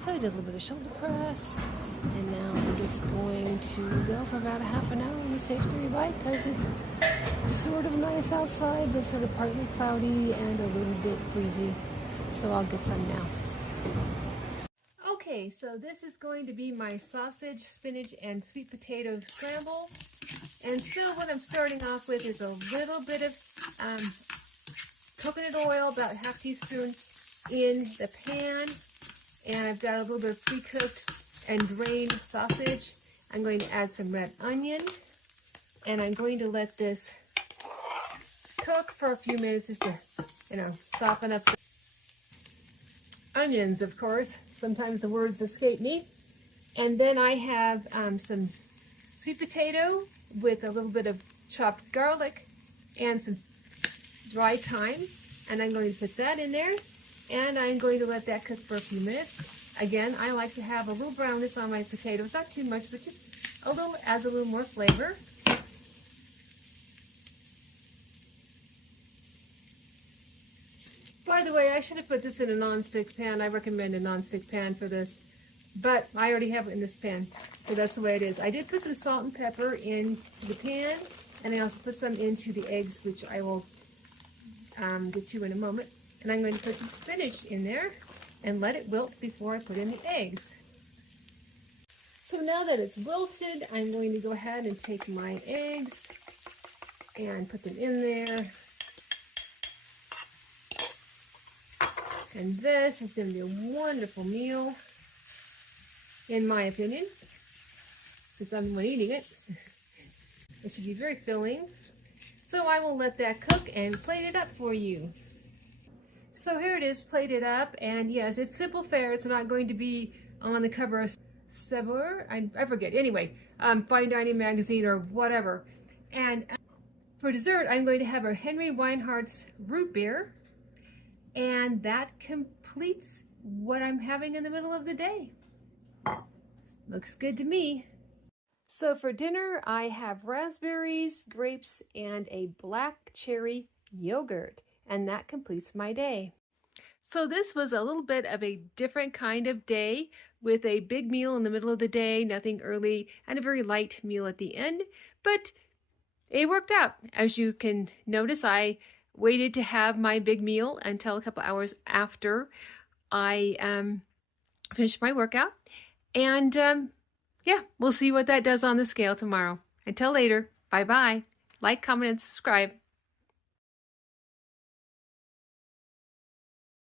So I did a little bit of shoulder press, and now I'm just going to go for about a half an hour on the stationary bike because it's sort of nice outside, but sort of partly cloudy and a little bit breezy. So I'll get some now. Okay, so this is going to be my sausage, spinach, and sweet potato scramble. And so what I'm starting off with is a little bit of coconut oil, about half teaspoon in the pan. And I've got a little bit of pre-cooked and drained sausage. I'm going to add some red onion, and I'm going to let this cook for a few minutes just to, soften up the onions, of course. Sometimes the words escape me. And then I have some sweet potato with a little bit of chopped garlic and some dry thyme. And I'm going to put that in there. And I'm going to let that cook for a few minutes. Again, I like to have a little brownness on my potatoes. Not too much, but just a little, adds a little more flavor. By the way, I should have put this in a non-stick pan. I recommend a non-stick pan for this. But I already have it in this pan, so that's the way it is. I did put some salt and pepper in the pan, and I also put some into the eggs, which I will get to in a moment. And I'm going to put some spinach in there and let it wilt before I put in the eggs. So now that it's wilted, I'm going to go ahead and take my eggs and put them in there. And this is going to be a wonderful meal, in my opinion, since I'm the one eating it. It should be very filling. So I will let that cook and plate it up for you. So here it is plated up, and yes, it's simple fare. It's not going to be on the cover of Savoir, I forget, anyway, Fine Dining magazine or whatever. And for dessert, I'm going to have a Henry Weinhardt's root beer, and that completes what I'm having in the middle of the day. Looks good to me. So for dinner, I have raspberries, grapes, and a black cherry yogurt. And that completes my day. So this was a little bit of a different kind of day with a big meal in the middle of the day, nothing early, and a very light meal at the end. But it worked out. As you can notice, I waited to have my big meal until a couple hours after I finished my workout. And yeah, we'll see what that does on the scale tomorrow. Until later, bye-bye. Like, comment, and subscribe.